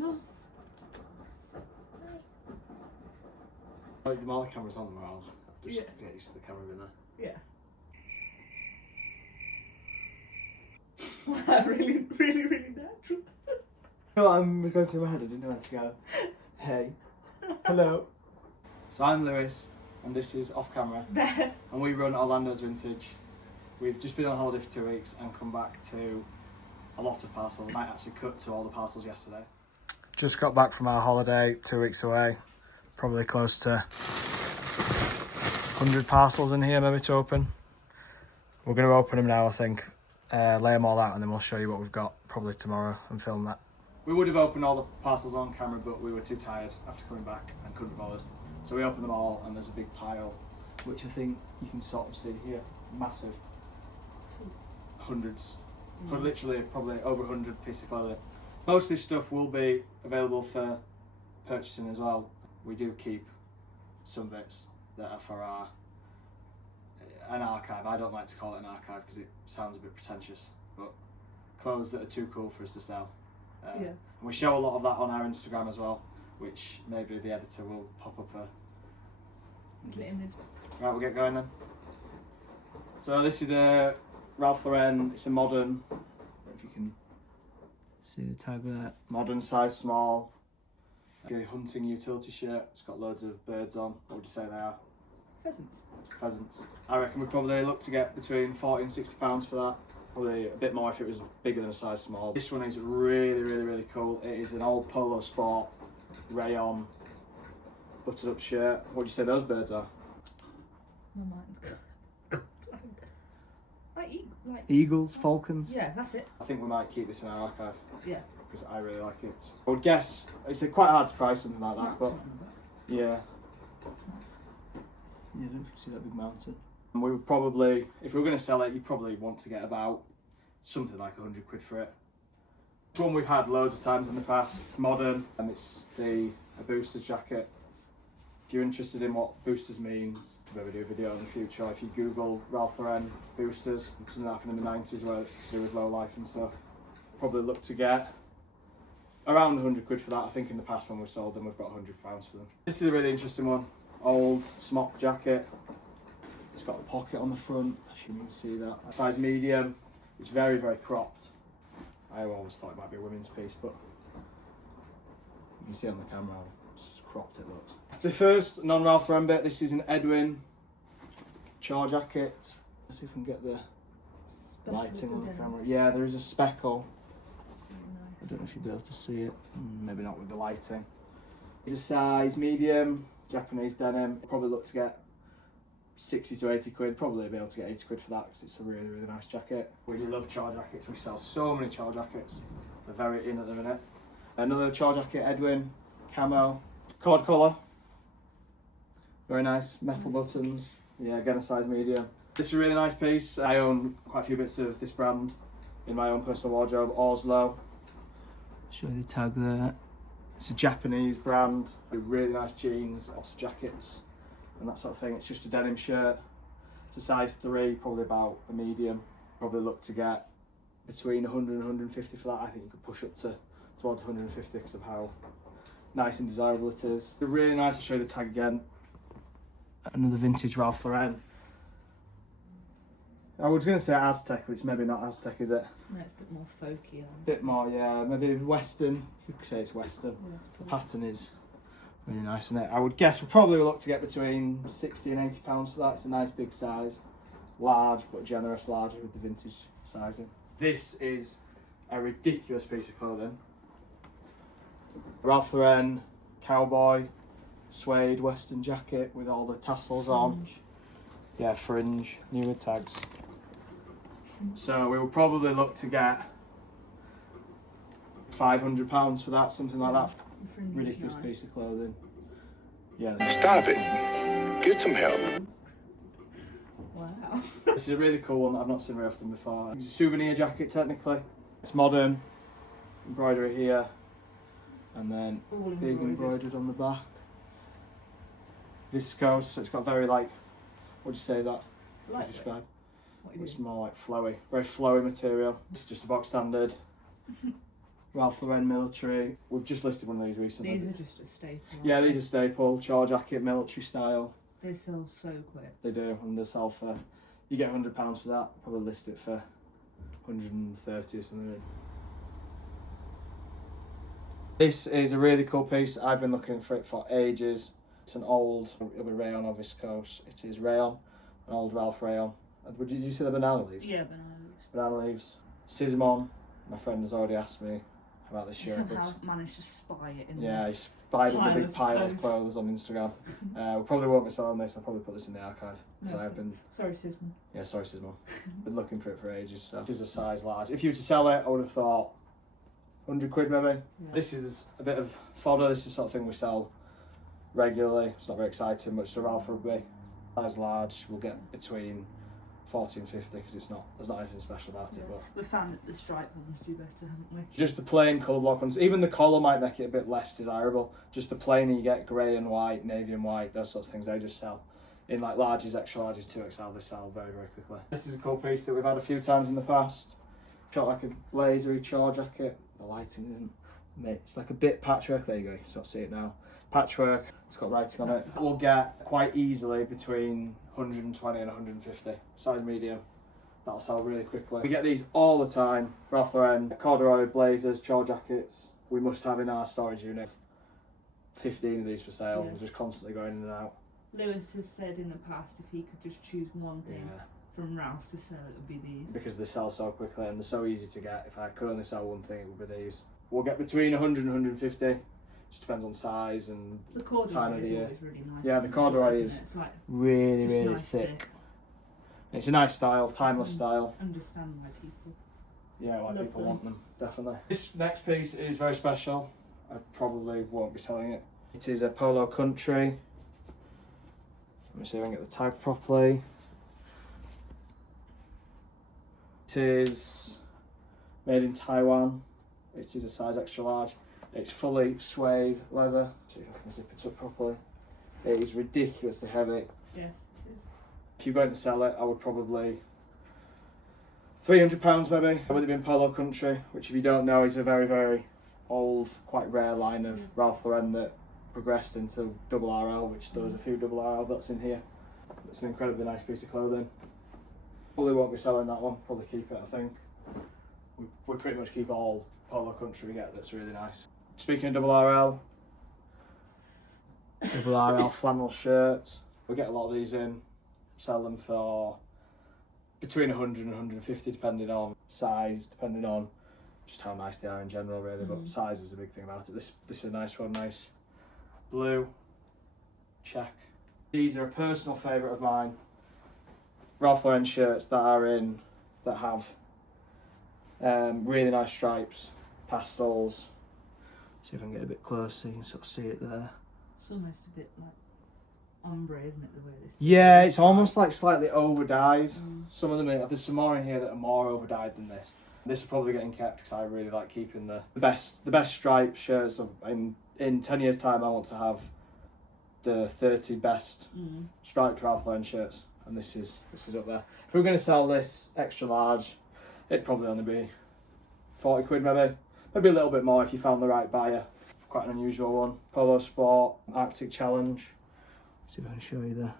No. Like, while the camera's on them, I'll just get used to the camera in there. Yeah. Really, really, really natural. You know what, I'm going through my head, I didn't know where to go. Hey. Hello. So I'm Lewis, and this is Off Camera. And we run Orlando's Vintage. We've just been on holiday for 2 weeks and come back to a lot of parcels. We might actually cut to all the parcels yesterday. Just got back from our holiday, 2 weeks away. Probably close to 100 parcels in here maybe to open. We're going to open them now, I think. Lay them all out and then we'll show you what we've got probably tomorrow and film that. We would have opened all the parcels on camera, but we were too tired after coming back and couldn't be bothered. So we opened them all and there's a big pile, which I think you can sort of see here. Massive. Hundreds. Literally probably over 100 pieces of clothing. Most of this stuff will be available for purchasing as well. We do keep some bits that are for an archive. I don't like to call it an archive because it sounds a bit pretentious, but clothes that are too cool for us to sell. And we show a lot of that on our Instagram as well, which maybe the editor will pop up a image. Right, we'll get going then. So this is a Ralph Lauren. It's a modern, if you can see the tag there, modern size small. A hunting utility shirt. It's got loads of birds on. What would you say they are? Pheasants. Pheasants. I reckon we'd probably look to get between £40 and £60 for that. Probably a bit more if it was bigger than a size small. This one is really, really, really cool. It is an old Polo Sport rayon buttoned up shirt. What would you say those birds are? No, mine's like Eagles, falcons? Yeah, that's it. I think we might keep this in our archive. Yeah. Because I really like it. I would guess it's quite hard to price something like that, but yeah. That's nice. Yeah, I don't know if you can see that big mountain. And we would probably, if we were going to sell it, you'd probably want to get about something like 100 quid for it. It's one we've had loads of times in the past. Modern, and it's a Boosters jacket. If you're interested in what Boosters means, maybe do a video in the future. If you Google Ralph Lauren Boosters, something that happened in the 90s where it's to do with low life and stuff, probably look to get around 100 quid for that. I think in the past when we've sold them, we've got £100 for them. This is a really interesting one. Old smock jacket. It's got a pocket on the front, I assume you can see that. Size medium. It's very, very cropped. I always thought it might be a women's piece, but you can see on the camera how cropped it looks. The first non-Ralph Lauren bit, this is an Edwin char jacket. Let's see if we can get the lighting on the camera. Yeah, there is a speckle. I don't know if you'll be able to see it. Maybe not with the lighting. It's a size medium, Japanese denim. Probably look to get 60 to 80 quid. Probably be able to get 80 quid for that because it's a really, really nice jacket. We love char jackets. We sell so many char jackets. They're very in at the minute. Another char jacket, Edwin, camo, cord colour. Very nice. Metal buttons. Yeah, again a size medium. This is a really nice piece. I own quite a few bits of this brand in my own personal wardrobe. Oslo. Show you the tag there. It's a Japanese brand with really nice jeans, lots of jackets and that sort of thing. It's just a denim shirt. It's a size 3, probably about a medium. Probably look to get between 100 and 150 for that. I think you could push up to towards 150 because of how nice and desirable it is. It's really nice. I'll show you the tag again. Another vintage Ralph Lauren. I was going to say Aztec, but it's maybe not Aztec, is it? No, it's a bit more folky. A bit more, yeah. Maybe Western. You could say it's Western. Yeah, the pattern is really nice, isn't it? I would guess we'll probably look to get between 60 and 80 pounds for that. It's a nice big size. Large, but generous large with the vintage sizing. This is a ridiculous piece of clothing. Ralph Lauren cowboy suede Western jacket with all the tassels on. Yeah, fringe, new with tags. So we will probably look to get £500 for that, something like that. Ridiculous piece of clothing. Yeah. Stop it. Get some help. Wow. This is a really cool one that I've not seen very often before. It's a souvenir jacket technically. It's modern. Embroidery here. And then big embroidered on the back. Viscose, so it's got very like, what would you say that? What would you describe? It's more like flowy, very flowy material. It's just a box standard Ralph Lauren military. We've just listed one of these recently. These are just a staple. Yeah, aren't these are staple. Char jacket, military style. they? They sell so quick. They do, and they sell for, you get £100 for that. Probably list it for 130 or something. This is a really cool piece. I've been looking for it for ages. It's an old, it'll be rayon or viscose. It is rayon, an old Ralph rayon. Did you see the banana leaves? Yeah, bananas. Banana leaves. Sismon. My friend has already asked me about this shirt. Somehow managed to spy it in Yeah, the he spied in the pile big of pile of clothes. clothes on Instagram. We probably won't be selling this. I'll probably put this in the archive because No, I've been. Sorry, Sisman. Yeah, sorry, Sismon. Been looking for it for ages. So this is a size large. If you were to sell it, I would have thought 100 quid maybe. Yeah. This is a bit of fodder. This is the sort of thing we sell regularly. It's not very exciting, but it's a Ralph Rugby. Size large, we'll get between 40 and 50 because there's not anything special about it. But We found that the striped ones do better, haven't we? just the plain colour block ones. Even the collar might make it a bit less desirable. Just the plain, you get grey and white, navy and white, those sorts of things. They just sell in like larges, extra larges, 2XL. They sell very, very quickly. This is a cool piece that we've had a few times in the past. Shot like a blazery char jacket. The lighting isn't. It's like a bit patchwork. There you go. You can sort of see it now. Patchwork. It's got writing on it. We'll get quite easily between 120 and 150. Size medium. That'll sell really quickly. We get these all the time. Ralph Lauren, corduroy blazers, char jackets. We must have in our storage unit 15 of these for sale. Yeah. We're just constantly going in and out. Lewis has said in the past if he could just choose one thing Yeah. from Ralph to sell, it would be these. Because they sell so quickly and they're so easy to get. If I could only sell one thing, it would be these. We'll get between 100 and 150. Just depends on size and The corduroy time of the is year. always really nice. Yeah, the corduroy isn't is it? It's like really, just really nice thick. to It's a nice style, timeless style. understand why people. Yeah, why Love people them. want them, definitely. This next piece is very special. I probably won't be selling it. It is a Polo Country. Let me see if I can get the tag properly. It is made in Taiwan. It is a size extra large. It's fully suede leather. See if I can zip it up properly. It is ridiculously heavy. Yes, it is. If you're going to sell it, I would probably £300 maybe. With it being Polo Country, which if you don't know is a very, very old, quite rare line of Ralph Lauren that progressed into double RL, which there was a few double RL that's in here. It's an incredibly nice piece of clothing. Probably won't be selling that one, probably keep it I think. We pretty much keep all Polo Country we get that's really nice. Speaking of double RL flannel shirts. We get a lot of these in, sell them for between 100 and 150 depending on size, depending on just how nice they are in general really, but size is a big thing about it. This is a nice one, nice blue check. These are a personal favourite of mine. Ralph Lauren shirts that have really nice stripes, pastels. See if I can get a bit close so you can sort of see it there. It's almost a bit like ombre, isn't it? The way this. Yeah, it's almost like slightly over dyed. Some of them, there's some more in here that are more over dyed than this. This is probably getting kept because I really like keeping the best striped shirts. In 10 years time I want to have the 30 best striped Ralph Lauren shirts, and this is up there. If we were going to sell this extra large, it'd probably only be 40 quid maybe a little bit more if you found the right buyer. Quite an unusual one. Polo Sport Arctic Challenge. Let's see if I can show you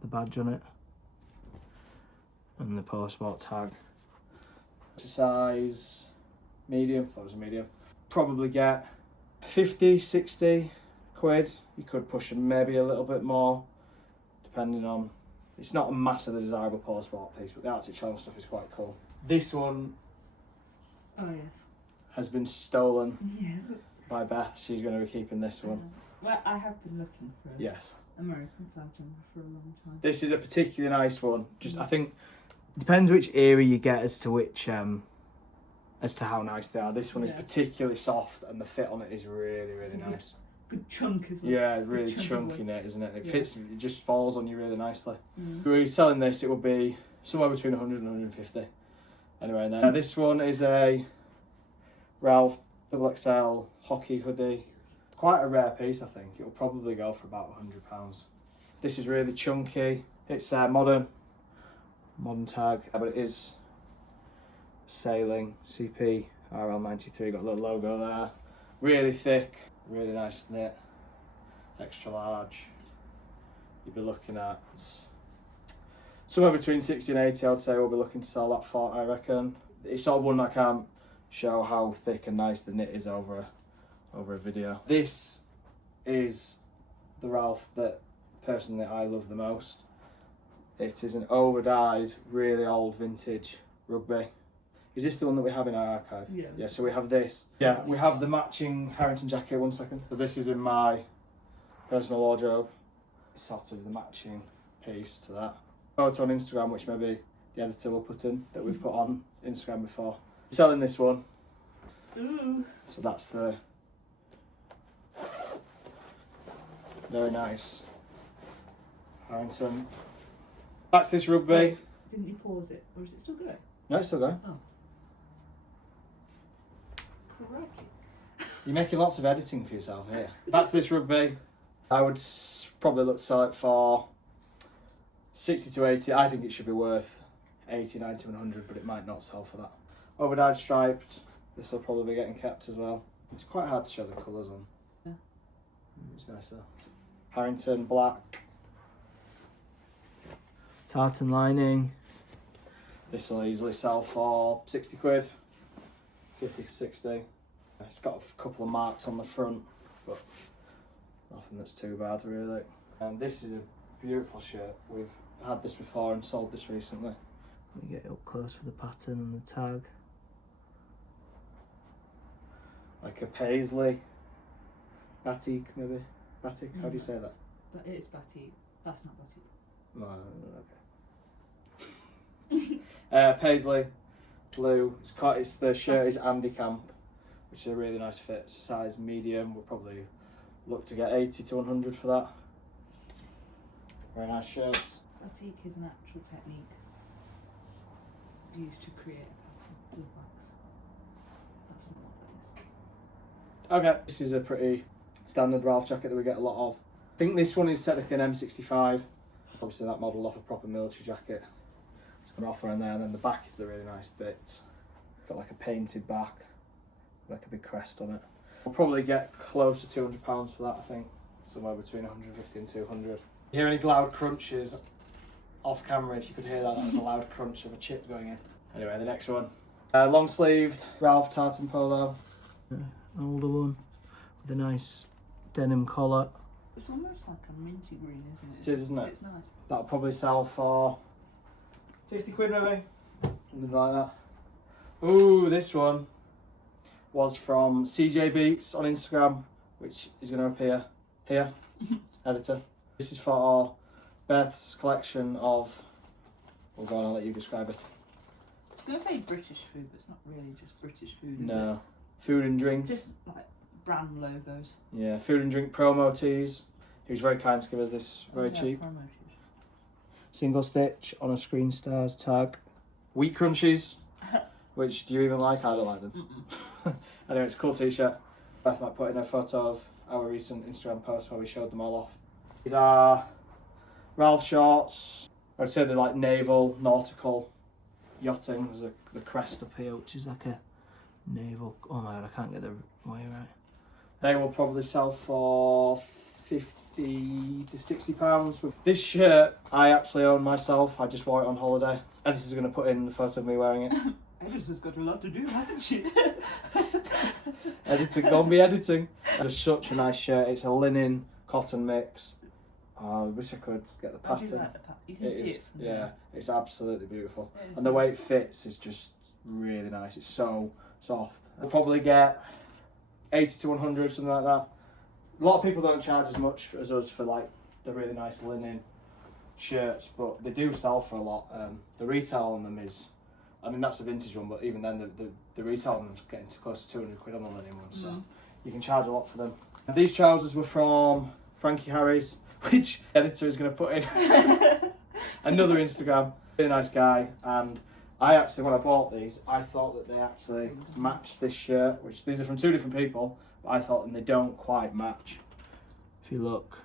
the badge on it and the Polo Sport tag. It's a size medium. That was a medium. Probably get 50, 60 quid. You could push them maybe a little bit more depending on. It's not a massively desirable Polo Sport piece, but the Arctic Challenge stuff is quite cool. This one Oh yes. has been stolen Yes. by Beth. She's going to be keeping this one. Well, I have been looking for Yes. American flag jumper for a long time. This is a particularly nice one. Just I think depends which era you get as to which as to how nice they are. This one is particularly soft and the fit on it is really, really nice. Good chunk as well. Yeah, really chunk of chunky wood. knit, isn't it? It Yeah. fits, it just falls on you really nicely. If we were selling this, it would be somewhere between 100 and 150. Anyway, and then this one is a Ralph XXL hockey hoodie. Quite a rare piece, I think. It'll probably go for about £100. This is really chunky. It's modern tag, but it is sailing CP RL93, got the logo there. Really thick, really nice knit, extra large. You'd be looking at somewhere between 60 and 80, I would say. We'll be looking to sell that for, I reckon. It's sort of one I can't show how thick and nice the knit is over a video. This is the Ralph that personally I love the most. It is an over-dyed, really old vintage rugby. Is this the one that we have in our archive? Yeah. Yeah, so we have this. Yeah, we have the matching Harrington jacket, 1 second. So this is in my personal wardrobe. It's sort of the matching piece to that. Photo on Instagram, which maybe the editor will put in, that we've put on Instagram before. Selling this one. Ooh. So that's the very nice Harrington. Back to this rugby. Wait, didn't you pause it, or is it still going? No, it's still going. Oh. Crikey. You're making lots of editing for yourself here. Back to this rugby. I would probably look to sell it for 60 to 80. I think it should be worth 80, 90, 100, but it might not sell for that. Overdyed striped. This will probably be getting kept as well. It's quite hard to show the colours on. Yeah. It's nice though. Harrington black. Tartan lining. This will easily sell for 60 quid. 50 to 60. It's got a couple of marks on the front, but nothing that's too bad really. And this is a beautiful shirt. We've had this before and sold this recently. Let me get it up close for the pattern and the tag. Like a paisley, batik maybe. Batik, how do you say that? But it's batik. That's not batik. No, okay. Paisley, blue. It's the shirt is Andy Camp, which is a really nice fit. It's a size medium. We'll probably look to get 80 to 100 for that. Very nice shirts. Batik is an actual technique used to create a pattern with wax. That's not what that is. Okay, this is a pretty standard Ralph jacket that we get a lot of. I think this one is technically an M65. Obviously that modelled off a proper military jacket. It's got an offer in there, and then the back is the really nice bit. Got like a painted back, like a big crest on it. We'll probably get close to £200 for that, I think. Somewhere between 150 and 200. You hear any loud crunches off camera? If you could hear that, that was a loud crunch of a chip going in. Anyway, the next one. Long sleeved Ralph tartan polo. An older one with a nice denim collar. It's almost like a minty green, isn't it? It is, isn't it? It's nice. That'll probably sell for 50 quid maybe, something like that. Ooh, this one was from CJ Beats on Instagram, which is going to appear here, editor. This is for Beth's collection of, well go on, I'll let you describe it. I was going to say British food, but it's not really just British food, is No, food and drink. it? Just like brand logos. Yeah, food and drink promo tees. He was very kind to give us this, very Yeah, cheap. promo tees. Single stitch on a Screen Stars tag. Wheat Crunchies, which do you even like? I don't like them. Anyway, it's a cool t-shirt. Beth might put in a photo of our recent Instagram post where we showed them all off. These are Ralph shorts. I'd say they're like naval, nautical, yachting. There's the crest up here, which is like a naval. Oh my god, I can't get the way right. They will probably sell for 50 to 60 pounds. This shirt I actually own myself. I just wore it on holiday. Editor's going to put in the photo of me wearing it. Editor's got a lot to do, hasn't she? Editing, gonna be editing. It's such a nice shirt. It's a linen cotton mix. I wish I could get the I do pattern. like the pattern. You can It see is, it from yeah, there. it's absolutely beautiful. It is And the way it nice. fits is just really nice. It's so soft. We'll probably get 80 to 100, something like that. A lot of people don't charge as much as us for like the really nice linen shirts, but they do sell for a lot. The retail on them is, I mean that's a vintage one, but even then the retail on them's getting to close to 200 quid on the linen ones, so you can charge a lot for them. These trousers were from Frankie Harry's, which the editor is going to put in another Instagram. Really nice guy, and I actually, when I bought these, I thought that they actually matched this shirt, which these are from two different people, but I thought they don't quite match. If you look,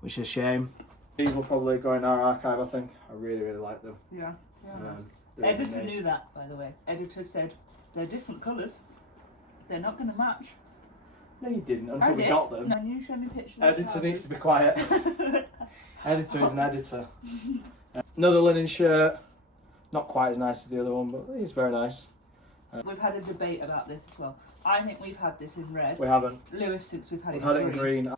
which is a shame. These will probably go in our archive, I think. I really, really like them. Yeah. They're Editor really knew that, by the way. Editor said they're different colours. They're not going to match. No, you didn't until we got them. No, you showed me pictures. Editor needs to be quiet. Editor is an editor. Another linen shirt. Not quite as nice as the other one, but it's very nice. We've had a debate about this as well. I think we've had this in red. We haven't. Lewis thinks we've had We've it had in it in green. green.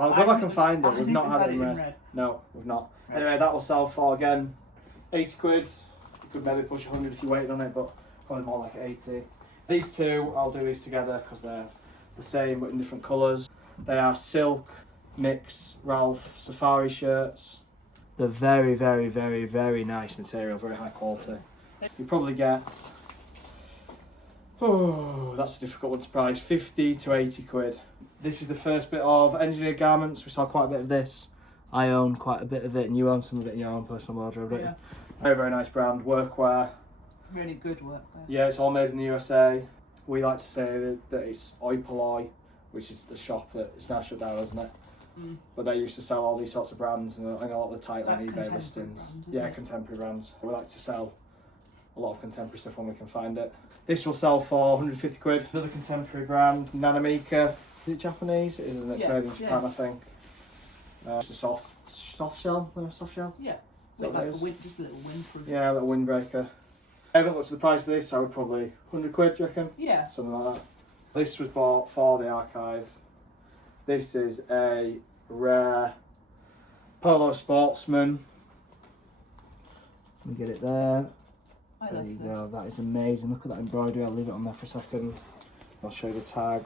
I'll go back and find it. We've not had it in red. No, we've not. Right. Anyway, that will sell for, again, 80 quid. You could maybe push 100 if you waited on it, but probably more like 80. These two, I'll do these together because they're the same but in different colours. They are silk mix Ralph safari shirts. They're very, very, very, very nice material, very high quality. You probably get, oh, that's a difficult one to price, 50 to 80 quid. This is the first bit of engineered garments. We saw quite a bit of this. I own quite a bit of it, and you own some of it in your own personal wardrobe, don't you? Very, very nice brand, workwear. Really good workwear. Yeah, it's all made in the USA. We like to say that it's Oi Polloi, which is the shop that it's now shut down, isn't it? Mm. But they used to sell all these sorts of brands and a lot of the title on eBay listings. Yeah, contemporary brands. We like to sell a lot of contemporary stuff when we can find it. This will sell for 150 quid. Another contemporary brand, Nanamika. Is it Japanese? It is, isn't it? It's made in Japan, I think. It's a soft shell. Soft shell? Yeah. Like just a little windproof. Yeah, a little windbreaker. I haven't looked at the price of this. I would probably 100 quid, do you reckon? Yeah. Something like that. This was bought for the archive. This is a rare Polo Sportsman. Let me get it there. There you go. That is amazing. Look at that embroidery. I'll leave it on there for a second. I'll show you the tag.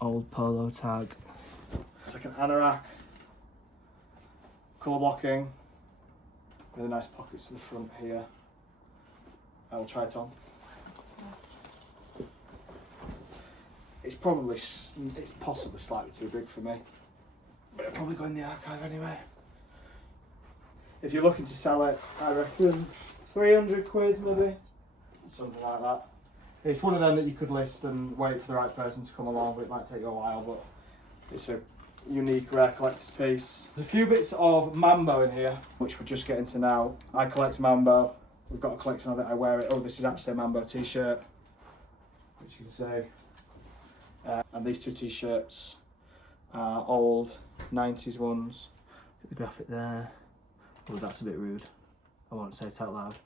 Old Polo tag. It's like an anorak. Colour blocking. Really nice pockets to the front here. I will try it on. It's possibly slightly too big for me, but it'll probably go in the archive anyway. If you're looking to sell it, I reckon 300 quid maybe, something like that. It's one of them that you could list and wait for the right person to come along, but it might take you a while, but it's a unique, rare collector's piece. There's a few bits of Mambo in here, which we're just getting to now. I collect Mambo. We've got a collection of it. I wear it. Oh, this is actually a Mambo t-shirt, which you can see. And these two t-shirts are old 90s ones. Get the graphic there. Oh, that's a bit rude. I won't say it out loud.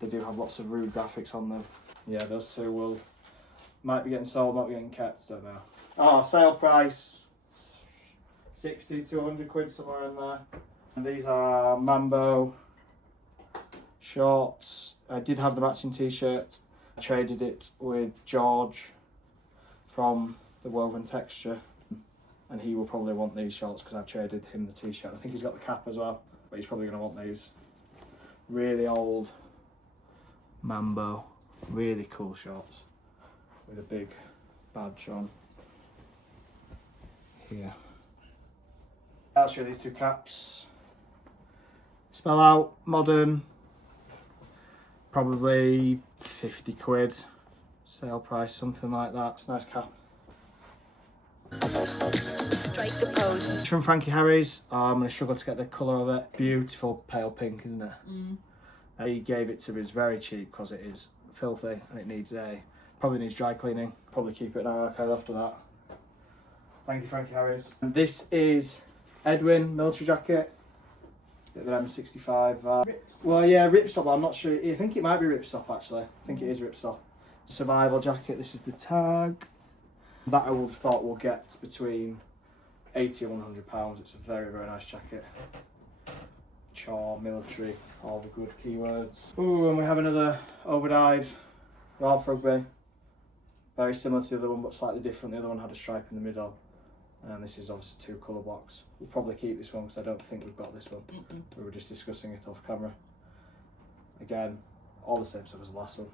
They do have lots of rude graphics on them. Yeah, those two might be getting sold, might be getting kept, don't know. Oh, sale price 60 to 100 quid, somewhere in there. And these are Mambo shorts. I did have the matching t-shirt. I traded it with George from the Woventexture, and he will probably want these shorts because I've traded him the t-shirt. I think he's got the cap as well, but he's probably going to want these. Really old Mambo, really cool shorts with a big badge on here. I'll show you these two caps. Spell out modern, probably 50 quid. Sale price, something like that. It's a nice cap. Strike the pose. It's from Frankie Harry's. I'm going to struggle to get the colour of it. Beautiful pale pink, isn't it? Mm. He gave it to me. It's very cheap because it is filthy and it needs probably needs dry cleaning. Probably keep it in our archive after that. Thank you, Frankie Harry's. And this is Edwin military jacket. The M65. Well, yeah, Ripstop, but I'm not sure. I think it might be Ripstop actually. I think it is Ripstop. Survival jacket. This is the tag. That I would have thought will get between 80 and £100. It's a very, very nice jacket. Char, military, all the good keywords. Ooh, and we have another overdyed Ralph Rugby. Very similar to the other one, but slightly different. The other one had a stripe in the middle. And this is obviously two colour blocks. We'll probably keep this one because I don't think we've got this one. We were just discussing it off camera. Again, all the same stuff as the last one.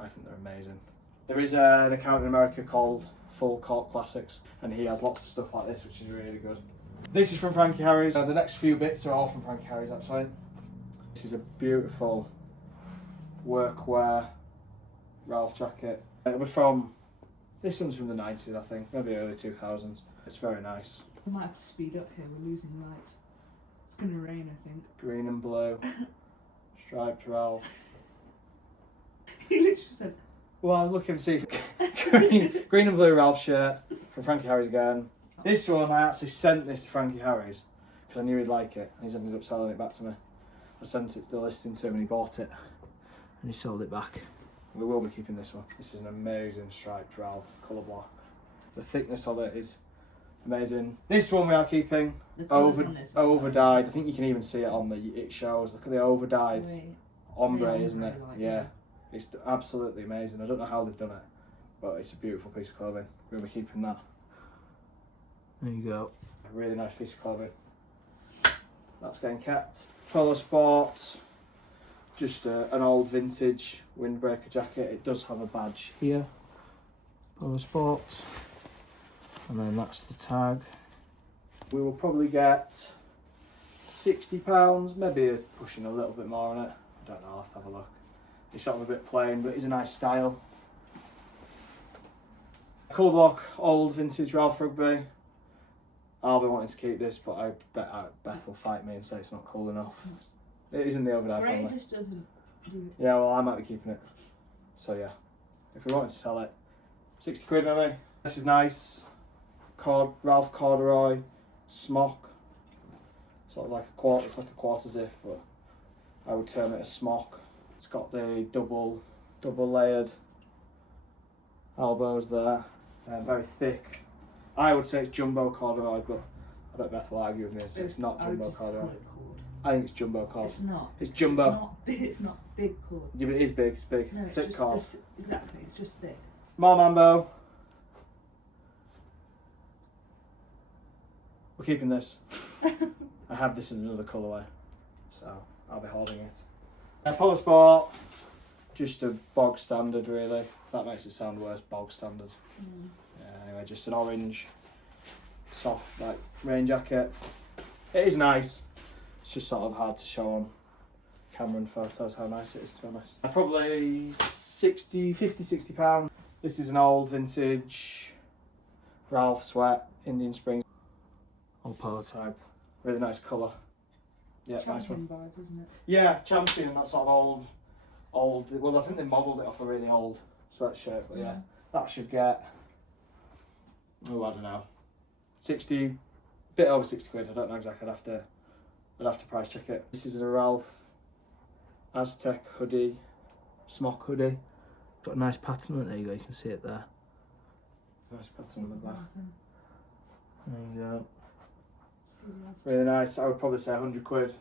I think they're amazing. There is an account in America called fullcourtclassics, and he has lots of stuff like this, which is really good. This is from Frankie Harry's. The next few bits are all from Frankie Harry's actually. This is a beautiful workwear Ralph jacket. It was this one's from the 90s, I think, maybe early 2000s. It's very nice. We might have to speed up here, we're losing light. It's going to rain, I think. Green and blue. Striped Ralph. He literally said, Well, I'm looking to see if green and blue Ralph shirt from Frankie Harry's again. This one, I actually sent this to Frankie Harry's because I knew he'd like it, and he's ended up selling it back to me. I sent it to the listing to him and he bought it, and he sold it back. We will be keeping this one. This is an amazing striped Ralph colour block. The thickness of it is amazing. This one we are keeping. Over dyed. I think you can even see it on the. It shows. Look at the over dyed ombre, isn't it? Like, yeah. It's absolutely amazing. I don't know how they've done it, but it's a beautiful piece of clothing. We're gonna be keeping that. There you go. A really nice piece of clothing. That's getting kept. Polo Sport. Just an old vintage windbreaker jacket. It does have a badge here. Polo Sport. And then that's the tag. We will probably get £60, maybe pushing a little bit more on it. I don't know, I'll have to have a look. It's sort of a bit plain, but it's a nice style. Colour block, old vintage Ralph Rugby. I'll be wanting to keep this, but I bet Beth will fight me and say it's not cool enough. It is in the Overdye family. Grey just doesn't do it. Yeah, well, I might be keeping it. So yeah, if we wanted to sell it, 60 quid maybe. This is nice. Ralph corduroy smock. Sort of like a quarter. It's like a quarter zip, but I would term it a smock. It's got the double layered elbows there. Very thick. I would say it's jumbo corduroy, but I bet Beth will argue with me and say it's not jumbo corduroy. I think it's jumbo cord. It's not. It's jumbo. It's not big. It's not big cord. Yeah, but it is big. It's big. No, it's thick just, cord. Exactly. It's just thick. More Mambo. We're keeping this. I have this in another colourway, so I'll be holding it. Polo Sport. Just a bog standard, really. That makes it sound worse. Bog standard. Yeah, anyway, just an orange, soft, like rain jacket. It is nice. It's just sort of hard to show on camera and photos how nice it is, to be honest. Probably £50–60. This is an old vintage Ralph sweat, Indian Springs. Old polo type. Really nice colour. Yeah, nice one. Vibe, isn't it? Yeah, Champion, that sort of old. Well, I think they modelled it off a really old sweatshirt, but yeah, that should get. Oh, I don't know, 60, bit over 60 quid. I don't know exactly. I'd have to price check it. This is a Ralph Aztec hoodie, smock hoodie. Got a nice pattern on it. There you go. You can see it there. Nice pattern on the back. There you go. Really nice. I would probably say 100 quid.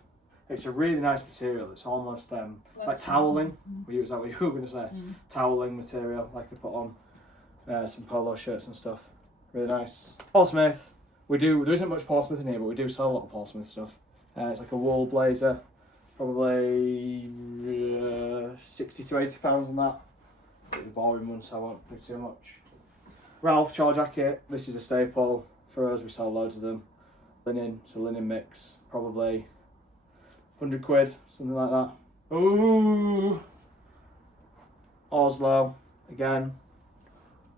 It's a really nice material. It's almost like toweling. Is that what you were going to say? Toweling material, like they put on some polo shirts and stuff. Really nice. Paul Smith. There isn't much Paul Smith in here, but we do sell a lot of Paul Smith stuff. It's like a wool blazer. Probably £60–80 on that. The boring one, so I won't do too much. Ralph chore jacket. This is a staple for us. We sell loads of them. Linen, it's a linen mix, probably 100 quid, something like that. Ooh, Oslo again.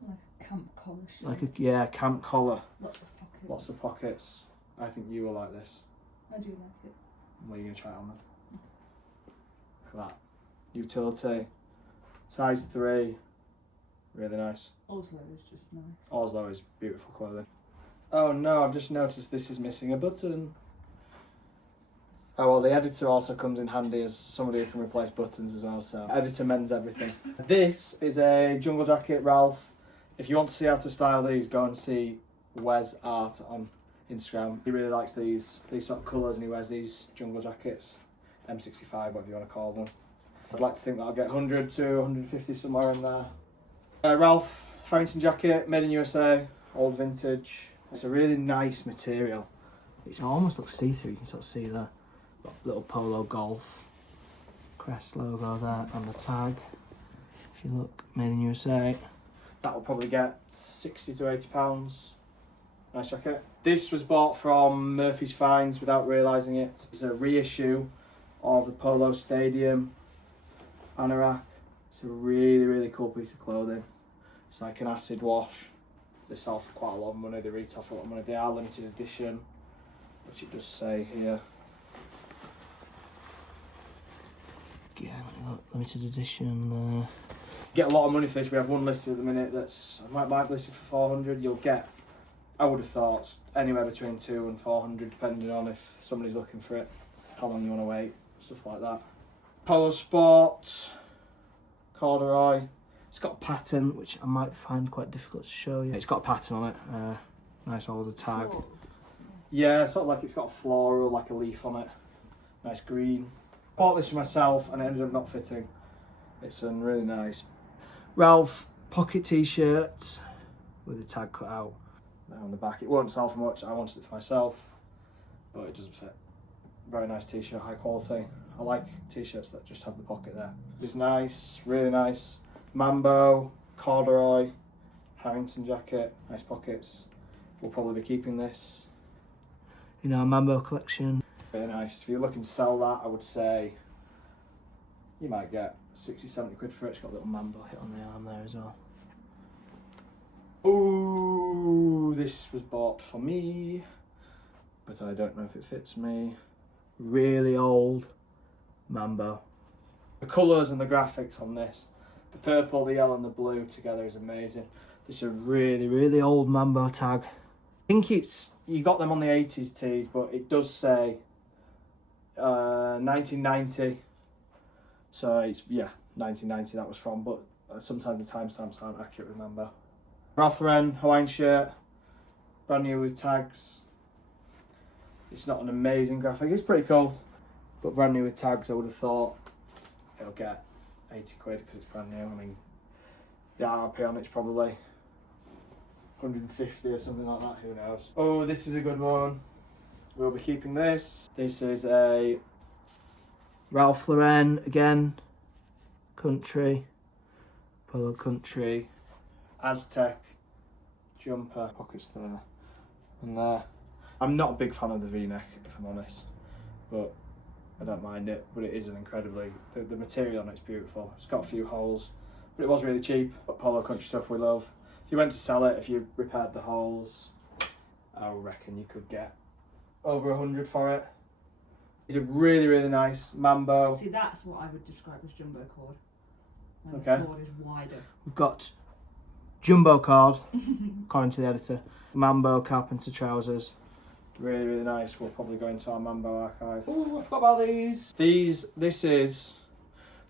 Like a camp collar shirt. Like a camp collar. Lots of pockets. Lots of pockets. I think you will like this. I do like it. What are you gonna try it on then? Look at that. Utility, size 3, really nice. Oslo is just nice. Oslo is beautiful clothing. Oh no, I've just noticed this is missing a button. Oh well, the editor also comes in handy as somebody who can replace buttons as well, so editor mends everything. This is a jungle jacket, Ralph. If you want to see how to style these, go and see Wes Art on Instagram. He really likes these sort of colours and he wears these jungle jackets. M65, whatever you want to call them. I'd like to think that I'll get 100 to 150 somewhere in there. Ralph Harrington jacket, made in USA, old vintage. It's a really nice material. It almost looks see-through, you can sort of see there. Got little Polo Golf crest logo there on the tag. If you look, made in USA. That will probably get £60–80. Nice jacket. This was bought from Murphys' without realising it. It's a reissue of the Polo Stadium anorak. It's a really, really cool piece of clothing. It's like an acid wash. They sell for quite a lot of money, they retail for a lot of money. They are limited edition, which it does say here. Again, look, limited edition. Get a lot of money for this. We have one listed at the minute that's might be listed for 400. You'll get, I would have thought, anywhere between 200 and 400, depending on if somebody's looking for it, how long you want to wait, stuff like that. Polo Sport, corduroy. It's got a pattern which I might find quite difficult to show you. It's got a pattern on it. Nice old tag. Oh. Yeah, sort of like it's got a floral, like a leaf on it. Nice green. Bought this for myself and it ended up not fitting. It's really nice. Ralph pocket t-shirt with the tag cut out there on the back. It won't sell for much. I wanted it for myself, but it doesn't fit. Very nice t-shirt, high quality. I like t-shirts that just have the pocket there. It's nice, really nice. Mambo, corduroy, Harrington jacket, nice pockets. We'll probably be keeping this in our Mambo collection. Really nice. If you're looking to sell that, I would say you might get 60, 70 quid for it. It's got a little Mambo hit on the arm there as well. Ooh, this was bought for me, but I don't know if it fits me. Really old Mambo. The colours and the graphics on this, the purple, the yellow and the blue together is amazing. This is a really, really old Mambo tag. I think you got them on the 80s tees, but it does say 1990. So it's, yeah, 1990 that was from, but sometimes the timestamps aren't accurate with Mambo. Ralph Lauren Hawaiian shirt, brand new with tags. It's not an amazing graphic, it's pretty cool, but brand new with tags. I would have thought it'll get 80 quid because it's brand new. I mean, the RRP on it's probably 150 or something like that, who knows. Oh, this is a good one. We'll be keeping this. This is a Ralph Lauren, again, country, Polo country, Aztec jumper, pockets there and there. I'm not a big fan of the V-neck, if I'm honest, but I don't mind it. But it is an incredibly, the material on it's beautiful. It's got a few holes, but it was really cheap. But Polo country stuff we love. If you went to sell it, if you repaired the holes, I reckon you could get over 100 for it. It's a really, really nice Mambo. See, that's what I would describe as jumbo cord. And Okay. the cord is wider. We've got jumbo cord, according to the editor. Mambo carpenter trousers. Really, really nice. We'll probably go into our Mambo archive. Oh, I forgot about these. This is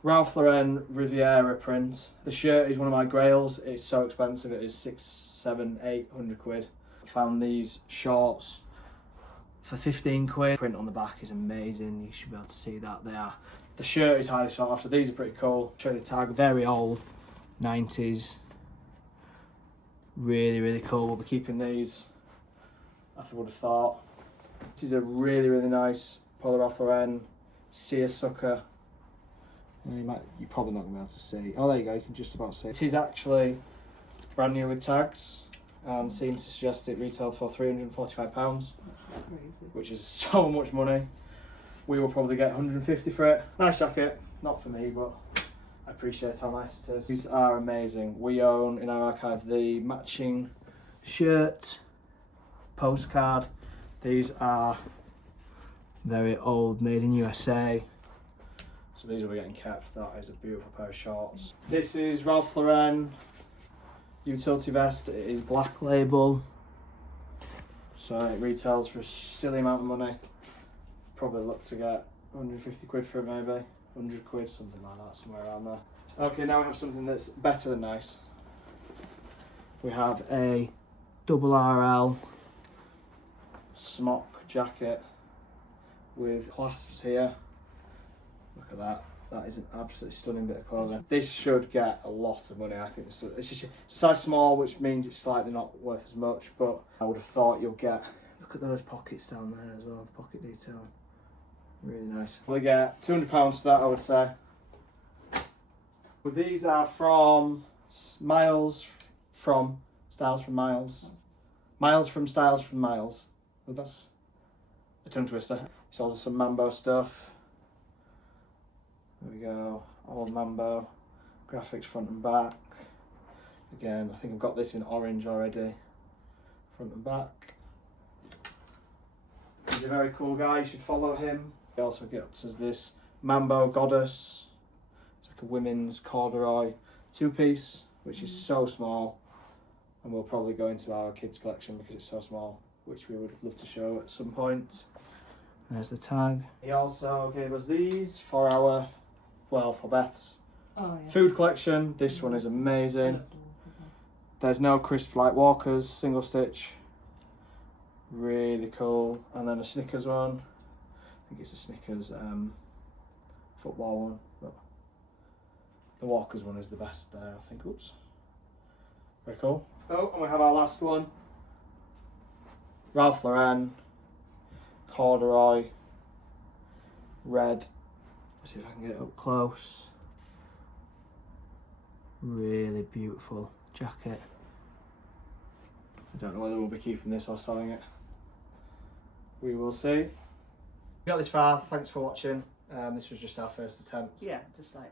Ralph Lauren Riviera print. The shirt is one of my grails. It's so expensive. It is 600, 700, 800 quid. I found these shorts for 15 quid. Print on the back is amazing. You should be able to see that there. The shirt is highly sought after. These are pretty cool. Show you the tag. Very old, 90s. Really, really cool. We'll be keeping these. I would have thought. This is a really, really nice Polo Ralph Lauren seersucker. You're probably not going to be able to see. Oh, there you go. You can just about see. It is actually brand new with tags and seems to suggest it retailed for £345, Crazy. which is so much money. We will probably get 150 for it. Nice jacket. Not for me, but I appreciate how nice it is. These are amazing. We own in our archive the matching shirt, postcard. These are very old, made in USA. So these will be getting kept. That is a beautiful pair of shorts. This is Ralph Lauren utility vest. It is black label. So it retails for a silly amount of money. Probably look to get 150 quid for it maybe. 100 quid, something like that, somewhere around there. Okay, now we have something that's better than nice. We have a double RL smock jacket with clasps here. Look at that. That is an absolutely stunning bit of clothing. This should get a lot of money, I think. It's just a size small, which means it's slightly not worth as much, but I would have thought you'll get, look at those pockets down there as well, the pocket detail. Really nice. We'll get £200 for that, I would say. Well, these are from Miles from Styles from Miles. Miles from Styles from Miles. Well, that's a tongue twister. It's all some Mambo stuff. There we go. Old Mambo. Graphics front and back. Again, I think I've got this in orange already. Front and back. He's a very cool guy. You should follow him. He also gets us this Mambo goddess a women's corduroy 2-piece, which is so small, and we'll probably go into our kids collection because it's so small, which we would love to show at some point. There's the tag. He also gave us these for our, well, for Beth's food collection. This one is amazing. There's no crisp light walkers, single stitch. Really cool. And then a Snickers one. I think it's a Snickers football one, but the walkers one is the best there, I think. Oops. Very cool. Oh, and we have our last one. Ralph Lauren, corduroy, red. Let's see if I can get it up close. Really beautiful jacket. I don't know whether we'll be keeping this or selling it. We will see. If you got this far, thanks for watching. This was just our first attempt. Yeah, just like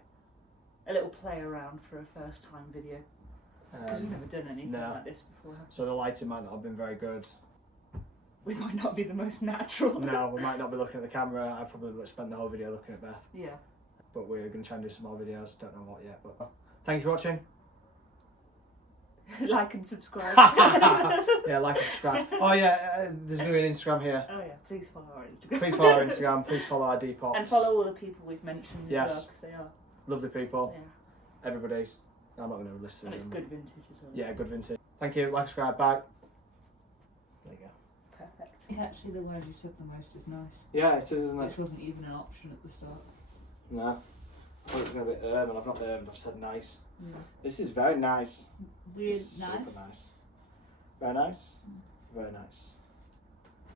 a little play around for a first time video. Because we've never done anything like this before. So the lighting might not have been very good. We might not be the most natural. No, we might not be looking at the camera. I probably spent the whole video looking at Beth. Yeah. But we're going to try and do some more videos. Don't know what yet. But thank you for watching. Like and subscribe. Yeah, like and subscribe. Oh yeah, there's going to be an Instagram here. Oh yeah, please follow our Instagram. Please follow our Instagram. Please follow our Depop. And follow all the people we've mentioned yes. as well, because they are lovely people. Yeah. Everybody's. I'm not going to list them. And it's good vintage as well. Yeah, good vintage. Thank you. Like, subscribe, bye. There you go. Perfect. Actually, the word you said the most is nice. Yeah, it is, isn't it? Which wasn't even an option at the start. No. I thought it was going to be and I've not I've said nice. Yeah. This is very nice. Weird this is nice. Super nice. Very nice. Very nice.